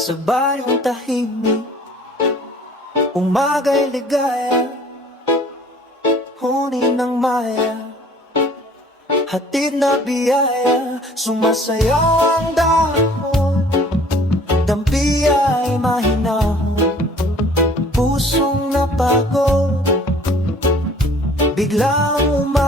Sa bayong tahimik Umaga'y ligaya Huni ng maya Hatid na biyaya Sumasayaw ang dahon pa ko Biglang umay